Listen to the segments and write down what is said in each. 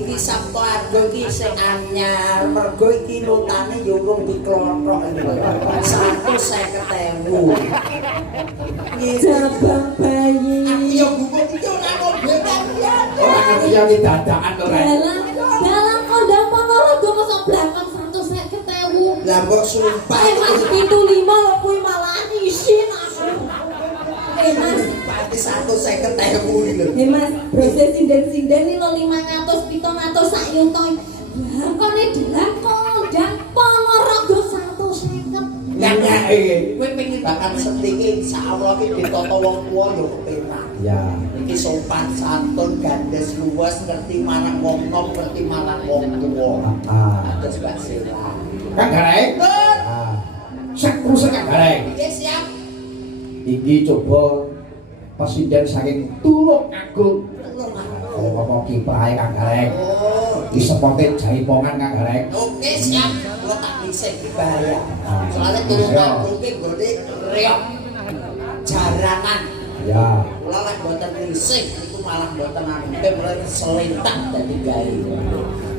iki Sabtu Arga iki sing anyar, mergo iki notane yo urung diklothok iki. 150.000. Cabang bayi. Yo bubuk iki ora ngobetan ya. Ora ngerti ya dadakan to rek. Dalam kondang Ponorogo mosok blangkon 150.000. Lah mbok sumpah Mas pintu 5 lho kuwi malah isin aku. Mas, pati 150.000 iki lho. Mas, proses sinden-sinden iki lho 500 700 sak yuto. Blangkone dalam kondang Ponorogo 150. Nyanyake. Kowe pengen bakal setiki insyaallah iki ditata wong tuwa yo kepenak. Ya. Iki sopan santun gandes luwes ngerti marang wong nom ngerti marang wong tuwa. Atus Mbak Sela. Kang Gareng. Sak krusek Kang Gareng. Iki siap. Iki coba presiden saking Tulung Agung. Kalau ngomong kiprahe Kang Gareng. Oh, Iki sepote jaipongan Kang Gareng. oke siap. Kula tak dhisik bahaya. Soale Tulung Agung ki nggone reok jaranan. Ya. Kula lek mboten risik niku malah mboten ampe mulai selentak dadi gawe.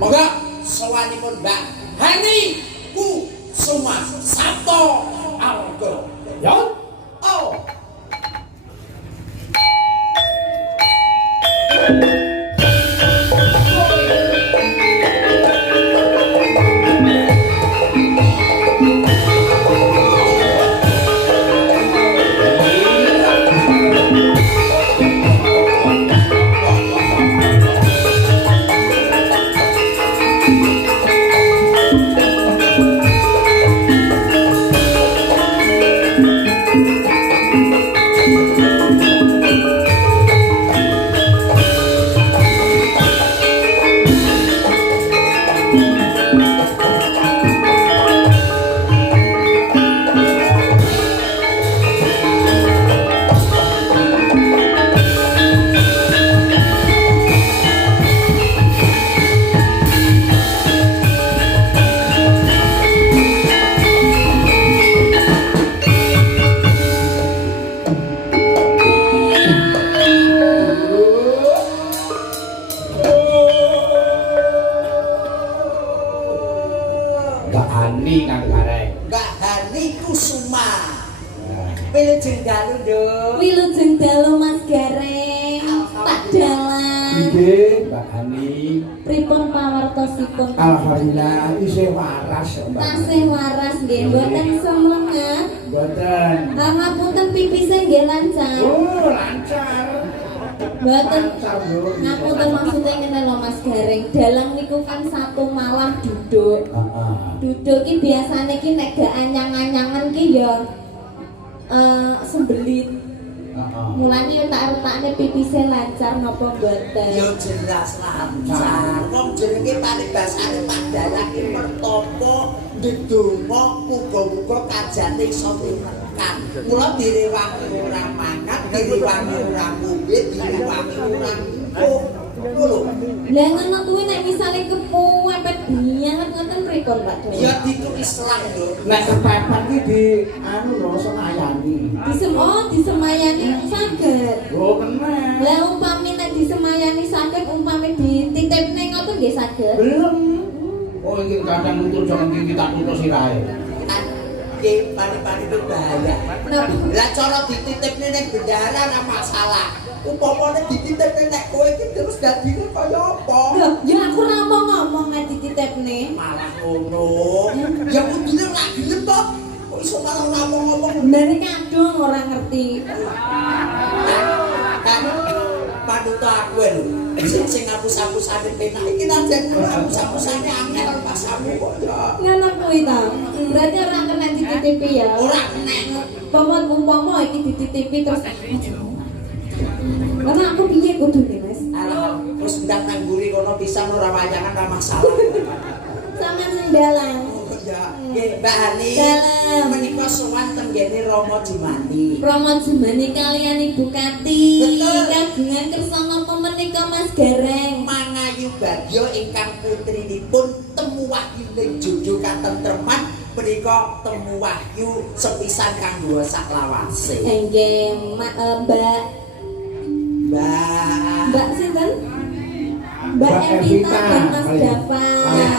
Monggo sowanipun Mbak Hani Ku Suma Sabto Arga. Ya. Oh. Mbak Hani Kang Gareng. Mbak Hani Kusuma. Wilujeng dalu, Nduk. Wilujeng dalu Mas Gareng. Tak dalan. Nggih, Mbak Hani. Pripun pawartosipun? Alhamdulillah isih waras Mbak. Tasih waras nggih, mboten semangat. Mboten. Ngapunten pipise nggih lancar. Oh, lancar. Mboten Lancar, Bu. ngapunten maksudnya ngene lho Mas Gareng. Dalang niku kan satu malam duduk. Heeh. Duduk ki biasane ki nek gak anyang-anyangan ki ya sembelit. Heeh. Mulane yo tak retakne pipise lancar napa mboten. Yo jelas lancar. Wong jenenge paribasane Pandalah ki mertapa ndedonga muga-muga kajane iso tekan. Mula direwangi ora mangan, direwangi ora ngombe, direwangi ora ngombe. Ngono. Lah ngono kuwi nek misale kepepet banget ngoten pripun Pak Dok? Ya ditulis lang lho. Nek kepepet ki di anu lho semayani. Disemayani saged. Oh, kena. Lah umpami nek disemayani saged umpami dititipne ngoten nggih saged. Belum. Oh, iki kadang nutur jangan iki tak tutur sirahe. Nggih, pani-pani itu bahaya. Napa? Lah cara dititipne ning bendahara ora masalah. Upamane dititipne nek kowe iki terus dadine kaya apa? Loh, ya aku ora mau ngomong nek dititipne. Malah ngono. Ya kudune ora gelem to. Kok iso malah ngomong-ngomong. Bener kadung ora ngerti. Kan panuto aku lho. Sing ngapus-apusane penak iki najan ngapus-apusane angel pasamu kok ya. Ngono kuwi ta. Berarti ora kena dititipi ya. Ora nek Umpama iki dititipi terus karena aku piye kudune, Mas? alah terus ndak nangguri kono pisan ora wayangan ora masalah. Sampeyan sing dalang. Ya, nggih Mbak Hani. Dalam. Menika sowan tenggene Rama Jumani. Romo Jumani kalian Ibu Kati. Betul. Kagungan kersa napa menika Mas Gareng? Mangayu Bagyo ingkang putrinipun temu wahyu ning jojo katentreman menika temu wahyu sepisan kanggo saklawase. Nggih, Mbak Mbak Mbak sinten? Mbak Evita dan Mas Dava.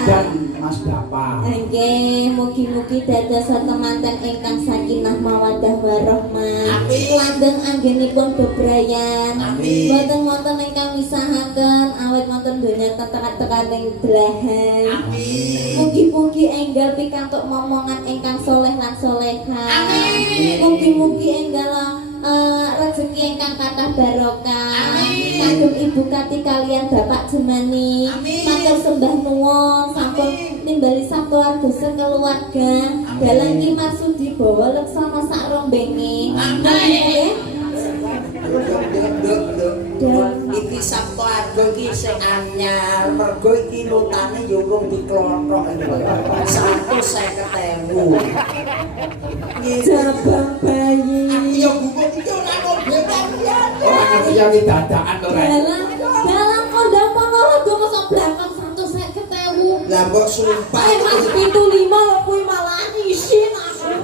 Dan Mas Dava. Nggih, mugi-mugi dados temanten ingkang sakinah mawaddah warahmah. Langgeng anggenipun bebrayan. Boten wonten ingkang misahaken awet wonten donya tekan-tekaning belahan. Mugi-mugi enggal pikantuk momongan ingkang soleh lan soleha. Mugi-mugi enggal rezeki ingkang kathah barokah. Kagem Ibu Kati kalian Bapak Jemani. Matur sembah nuwun sampun nimbali sabtu arga sekeluarga. Dalang Ki Marsudi bawa leksana sak rombenge. Amin. Iki Sabtu Arga iki sing anyar, mergo iki notane ya urung diklothok. 150.000. Jabang bayi. Ya buku iki ora ngobekan ya. Ora ngerti yang dadakan to, Rek. Dalam kondang Ponorogo mosok blangkon 150.000. Lah mbok sumpah. Mas pintu 5 lho kuwi malah isin aku.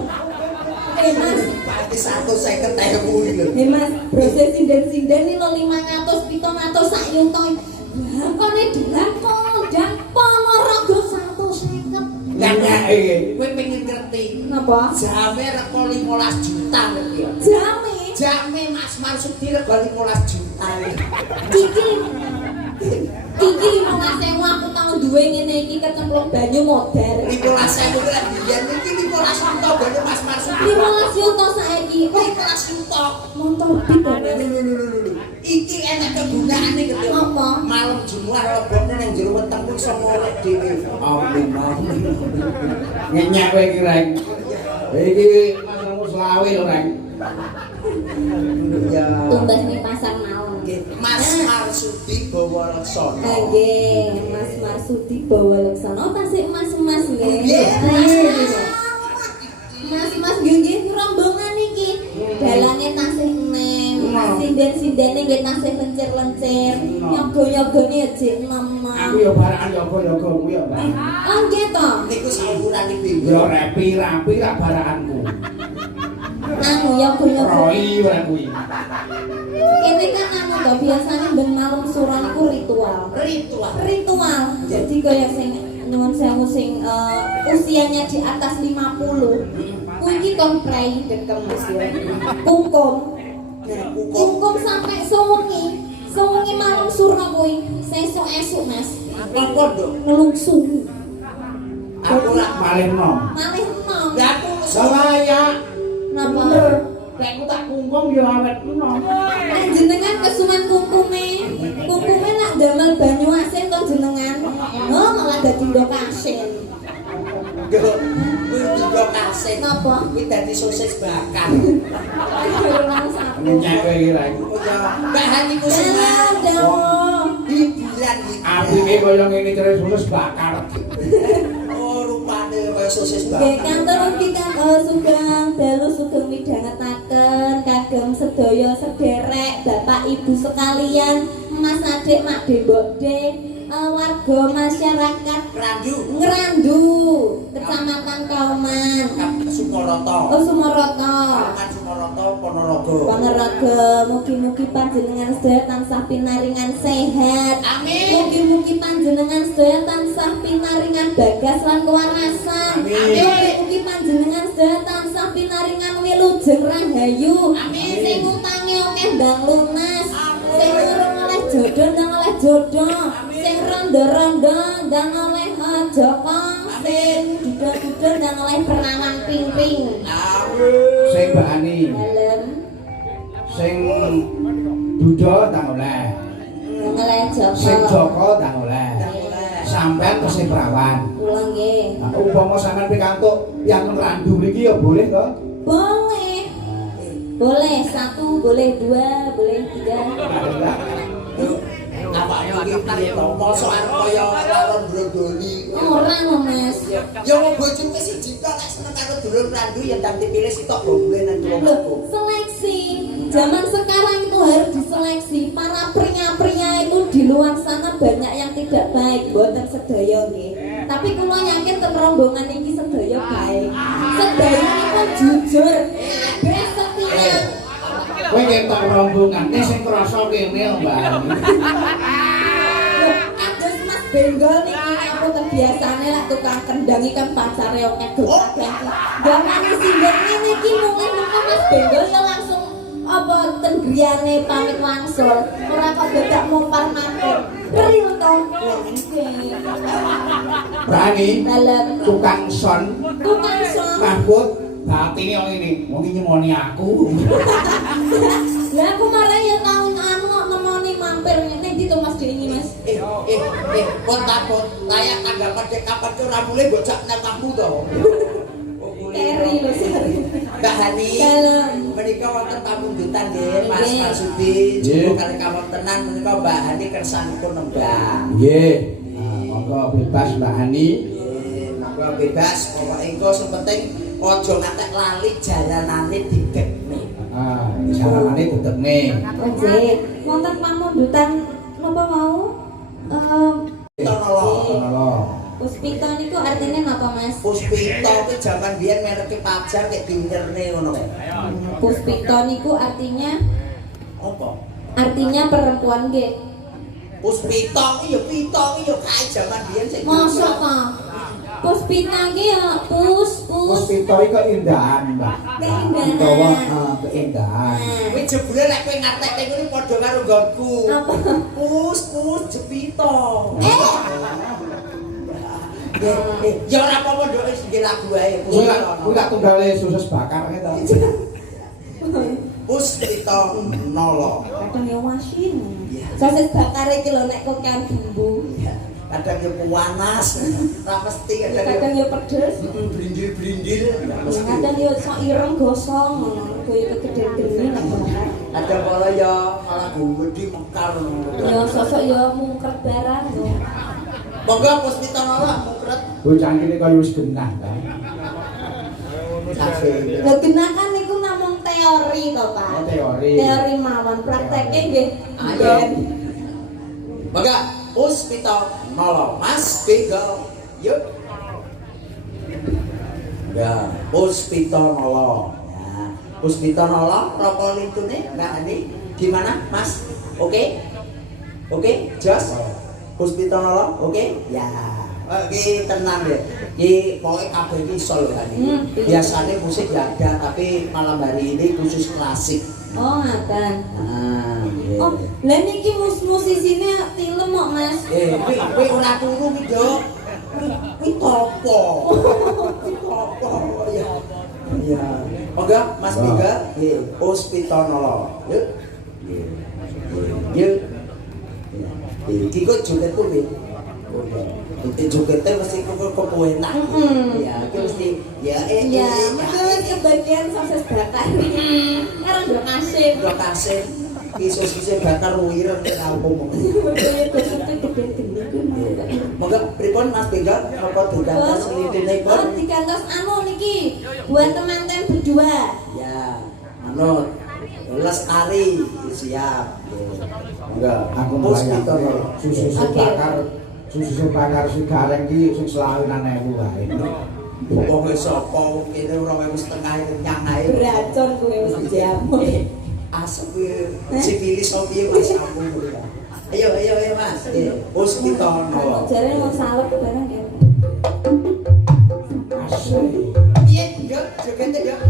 Mas, Pati 150.000 iki lho. Mas, proses sinden-sinden iki lho 500 700 sak yuto. Blangkone dalam kondang Ponorogo 150. Lah iki. Kowe pengen ngerti. Napa? Jame rego 15 juta ngerti ya. Jame. Jame Mas Marsudi rego 15 juta. Iki 15.000 aku tau duwe ngene iki kecemplung banyu modar. 15.000 kuwi biyen iki 15 juta gone Mas Marsudi. 15 yuto saiki. 15 juta. Motor bit ya, Mas. Iki enak kegunaane gitu. Apa? Malam Jumat lebone nang jero weteng kuwi iso ngorek dhewe. Amin. Ngenyek kowe iki, Rek. Iki masmu selawe lho, Rek. Ya. Tumbas ning pasar malam. Mas Marsudi bawa leksana. Nggih, Mas Marsudi bawa leksana. Tasik Mas-mas nggih. Mas nggih rombongan iki. Dalane tasih enem. Sinden-sindene nggih tasih lencir-lencir. Nyogo-nyogone jek nemen. Aku ya barakan yoga-yoga kuwi ya, Mbak. Oh nggih to. Niku saukuran iki. Ya rapi-rapi ra barakanku. Anu nyogo-nyogo. Roi ora kuwi. Ini kan anu to biasane ben malam suran ku ritual. Ritual. Jadi kaya sing nyuwun sewu sing usianya di atas 50. Kuwi iki kon prei dekem Mas ya. Kungkum. Kungkum sampai sewengi. Sewengi malam surna kuwi. Sesuk-esuk Mas. Apa nduk? Ngelungsuh. Aku lak malih nom. Malih enom. Lah aku Saya Napa? Nek aku tak kungkum ya awet nom. Nek jenengan kesuwen kungkume. Kungkume nak damel banyu asin to jenengan. Oh, malah dadi ndok asin. kuwi juga kaset. Napa? Kuwi dadi sosis bakar. Ngenyek kowe iki, Rek. Bahan iku semua hiburan iki. Apike kaya ngene terus sosis bakar. Oh, rupane kaya sosis Nggih, bakar. kantor ugi kan sugeng dalu sugeng midhangetaken kagem sedaya sederek Bapak Ibu sekalian, Mas Adik, Mak De, Mbok De, warga masyarakat Ngrandu, Kecamatan Kauman, Sumarata. Oh Sumarata. Kauman Sumarata Ponorogo. Ponorogo, mugi-mugi panjenengan sedaya tansah pinaringan sehat. Amin. Mugi-mugi panjenengan sedaya tansah pinaringan bagas lan kewarasan. Amin. Mugi-mugi panjenengan sedaya tansah pinaringan wilujeng rahayu. Amin. Sing utange akeh ndang lunas. Sing urung oleh jodoh ndang oleh jodoh. Sing rondo-rondo ndang oleh joko. Sing duda-duda ndang oleh perawan ping-ping. Sing bakani, Dalem sing duda tak oleh. oleh Sing joko. Joko tak oleh. Sampeyan tesih prawan. Kula nggih. Nah, umpama sampeyan pikantuk yang Ngrandu mriki ya boleh to? Boleh. Boleh 1, boleh 2, boleh 3. Apa iki piye to? Mosok arep kaya lawan brodoli. Ora lho, Mas. Ya wong bojoku siji tok nek seneng karo dulur Randu ya ndang dipilih sitok boleh nang wong Loh, aku. seleksi. Zaman sekarang itu harus diseleksi. Para pria-pria itu di luar sana banyak yang tidak baik, boten sedaya nggih. Tapi kula yakin ten rombongan iki sedaya baik. Sedaya itu jujur, setia. Kowe ketok rombongane sing krasa kene, Mbak. Loh, aku Benggol niki aku kebiasane lek tukang kendang iki kan pacare akeh dosa. Gamane sinden ngene iki mulih mengko Mas Benggol ya langsung apa tenggriane pamit wangsul. Ora kok dadak mumpar mampir. Real to. Berani Dalam tukang son tukang son. Mahfud batine wong ini wong iki nyemoni aku. Lah aku marah ya tahun anu kok nemoni mampir ning ndi to Mas Dini Mas. Pun takut, layak tanggapan cek kapan tuh ramule bocah nang kamu to. Keri lho sari. Mbak Hani, Dalam menika wonten pamundutan nggih, Mas Marsudi, cukup kali kawontenan menika Mbak Hani kersanipun nembang. Nggih. Monggo bebas Mbak Hani. Monggo bebas, pokoke engko sing penting aja ngantek lali jalanane dikekne. Jalanane tetepne. Nggih, wonten pamundutan napa mau? Tonoloh. Puspito niku artinya napa Mas? Puspito ki jaman biyen mereke pajar kek dinterne ngono kae. Puspito niku artinya Apa? artinya perempuan nggih. Puspito ki ya pito ki ya kae jaman biyen sing. Mosok ta? Puspita ki ya Puspito iki keindahan, Mbak. Keindahan. Utawa keindahan. Kowe jebule lek kowe ngatek ning ngene padha karo nggonku. Apa? Pus jepito. Ya ora apa-apa nduk wis nggih lagu ae. Kuwi lak tunggale susus bakar to. Puspito nolo. Kadang ya wasin. Sosis bakar iki lho nek kok kan bumbu. Kadang yo panas, ora mesti Kadang ya pedes. brindil-brindil. Kadang ya sok ireng gosong ngono. Kaya kegeden-geden nek bakar. Kadang kala ya malah gumedi mekar. Ya sosok ya mungkret barang lho. Monggo Puspito nolo mungkret. Bocah kene kaya wis genah ta. Lho genah kan niku namung teori to, Pak. Oh, teori. Teori mawon, prakteke nggih. Ayo. Monggo Puspito nolo Mas Benggol. Yuk. Ya, Puspito nolo. Ya, Puspito nolo rokok lintune Mbak Hani gimana, Mas? Oke? Oke, Jos? Puspito nolo, oke? Ya. Oke, tenang deh. Iki pokoke kabeh iki iso lho kan. Biasane musik ya ada, tapi malam hari ini khusus klasik. Oh, ngaten. Nah, iya. Oh, lah niki musisine tilem kok, Mas. Kowe ora turu ki, Dok. Kuwi topo. Topo ya. Iya. Monggo Mas Benggol, nggih, Puspito nolo. Yuk. Yuk. Iki kok jogetku nggih. Jogetnya mesti kok enak. Ya, iki mesti ya Ya, betul kebagian sosis bakar. Karo ndok asin. Ndok asin. Iso-iso bakar wireng nek kampung. Monggo pripun Mas Benggol napa digantos lilinipun? Oh, digantos anu niki buat teman-teman berdua. Ya, manut. Lestari siap. Monggo aku Puspito melayani susu bakar sigareng iki sing selawinan 1000 wae. Wong sapa kene 2.500 kenyang ae. Beracun kowe wis jamu. Asep sipilis opo piye Mas ampun. Ayo Mas. Puspito nolo. Jare mau salep barang ya. Asli. Piye yo jogete yo.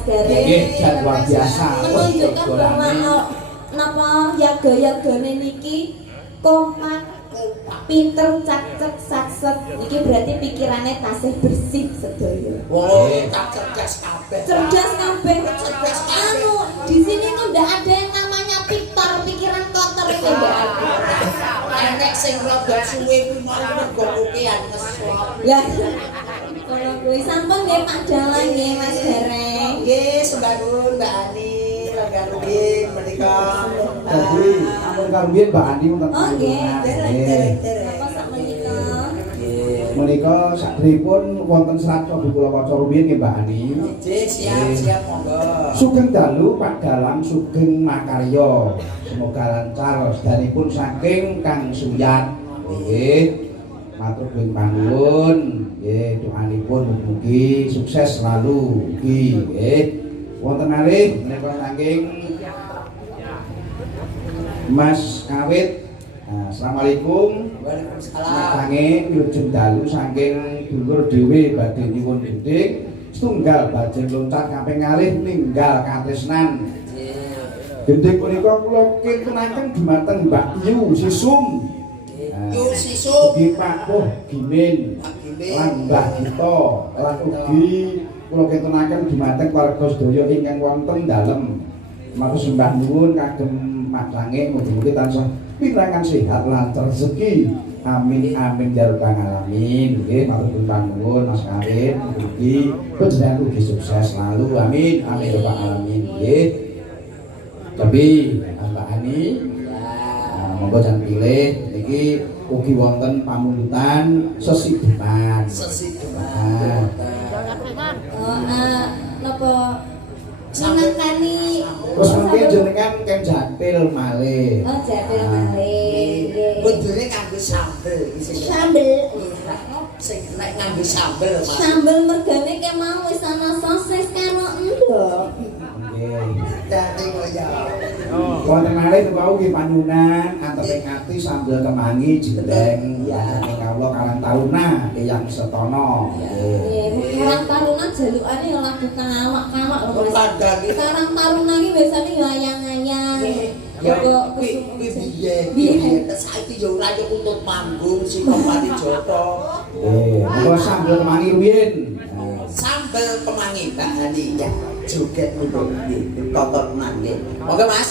Mas Gare. Nggih, jan luar biasa. Menunjukkan bahwa napa yaga-yagane niki kompak, pinter, cacek, sakset. Niki berarti pikirannya tasih bersih sedaya. Wah, tak cerdas kabeh. Cerdas kabeh. Cerdas kabeh. Anu, di sini tuh ndak ada yang namanya pintar, pikiran kotor itu ndak ada. Enek sing rada suwe kuwi mau mergo kokean ngeslop. Lah, kalau kuwi sampun nggih Pak Dalang nggih Mas Gare. Nggih, sembah nuwun Mbak Ani, Langga Rubin menika. Jadi, ampun karumiyin Mbak Ani wonten Oh nggih, panjenengan. apa sak menika? Menika sakderipun wonten serat cobi kula waca rumiyin nggih Mbak Ani. Nggih, siap monggo. Sugeng dalu Pak Dalang sugeng makarya. Semoga lancar sedanipun saking Kang Suyat. Nggih. Matur nuwun panuwun. Nggih, doanipun mugi sukses selalu. Nggih. Wonten malih menika saking Mas Kawit. Assalamualaikum. Waalaikumsalam. Tange wilujeng dalu saking dulur dhewe badhe nyuwun gendhing setunggal bajeng loncat kaping kalih ninggal katresnan. Gendhing punika kula kintenaken dumateng Mbak Yu Sisum. Yu Sisum. Ugi Pak Puh Gimin. Lan Mbah Gito lan ugi kula kintenaken dumateng warga sedaya ingkang wonten dalem. Matur sembah nuwun kagem madange mugi-mugi tansah pirangan sehat lancar rezeki. Amin amin ya rabbal alamin. Nggih matur panuwun Mas Kawin mugi panjenengan ugi sukses selalu. Amin amin ya rabbal alamin. Nggih. Tapi Mbak Ani monggo jan pilih niki ugi wonten pamundutan sesidupan. Sesidupan. Napa minangkani Terus mungkin jenengan kan jatil malih. Oh, jatil malih. Kudune nganggo sambel iki sing. Sambel. Sing nek nganggo sambel, Mas. Sambel mergane ke mau wis ana sosis karo endhog. Nggih. Dadi kaya. Wonten malih wau nggih panyunan anteping ati sambel kemangi jendeng ya ning kawula Karang Taruna Eyang Setono. Nggih, Karang Taruna jalukane ya lagu kawak-kawak lho Mas. Padang iki. Karang Taruna iki biasane ya ayang-ayang. Ya Kok piye saiki yo ora yo untut manggung sing Pati Joto. Monggo sambel kemangi ruyen. Sambel kemangi Mbak Ani ya. Joget untuk nggih, kotor nggih. Monggo Mas.